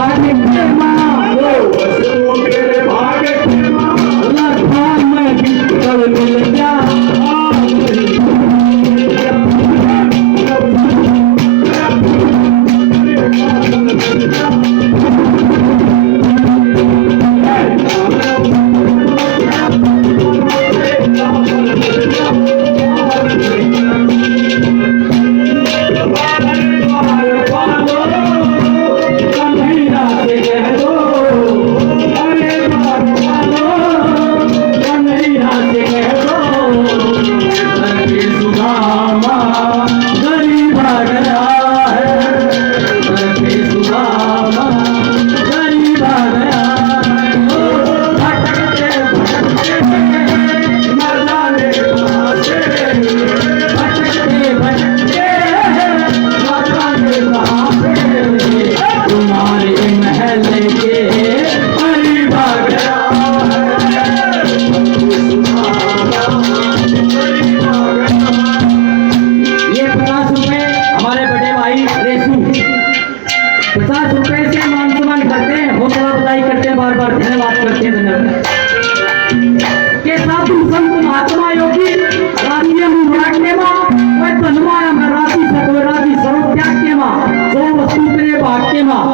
भाग के माँ वो वसु मेरे भाग के माँ लखा में बिकल मिल जा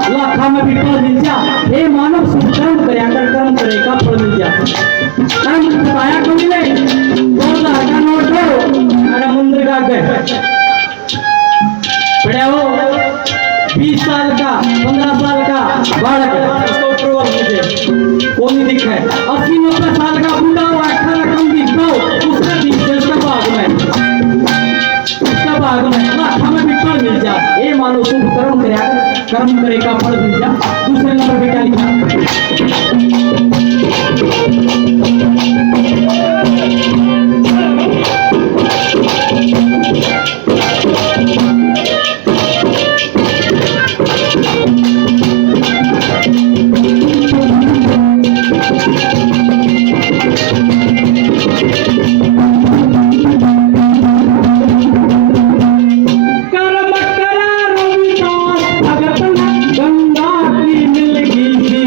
लाखा में भी फल मिल जा। हे मानव सुकर्म करे अगर कर्म करेगा फल मिल जा। कर्म बताया क्यों मिले 2000 का नोट दो अरे मंदिर का गए पड़े हो 20 साल का 15 साल का बालक उसको अप्रूवल मुझे कौन नहीं दिखा है 80-90 साल का बूढ़ा हो 18 कम दिख दो उसका दिख उसका भाग में लाखा में भी फल मिल जा। हे मानव शुभ कर्म करे कर्म करेगा फल मिल जा। दूसरे नंबर पे क्या लिखा गंगा की मिल गई थी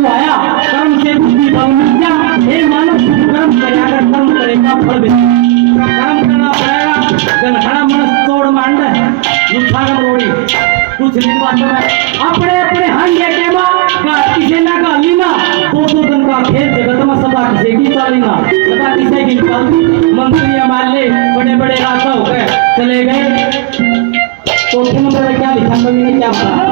तू आया कर्म से बुद्धि बल मिल जा। हे मानव शुभ कर्म करे, अगर कर्म करेगा फल मिलेगा। कर्म करना पड़ेगा। घड़ा मन तोड़ मांड नुकसान रोड़ी कुछ दिन बाद में अपने अपने हंगे के मां का किसे ना गाली ना दो दिन का खेल जगत में सदा किसे की चाली ना सदा किसे की निकालती। मंत्री माले बड़े बड़े राजा हो गए चले गए। तो नंबर में क्या लिखा कवि ने क्या बताया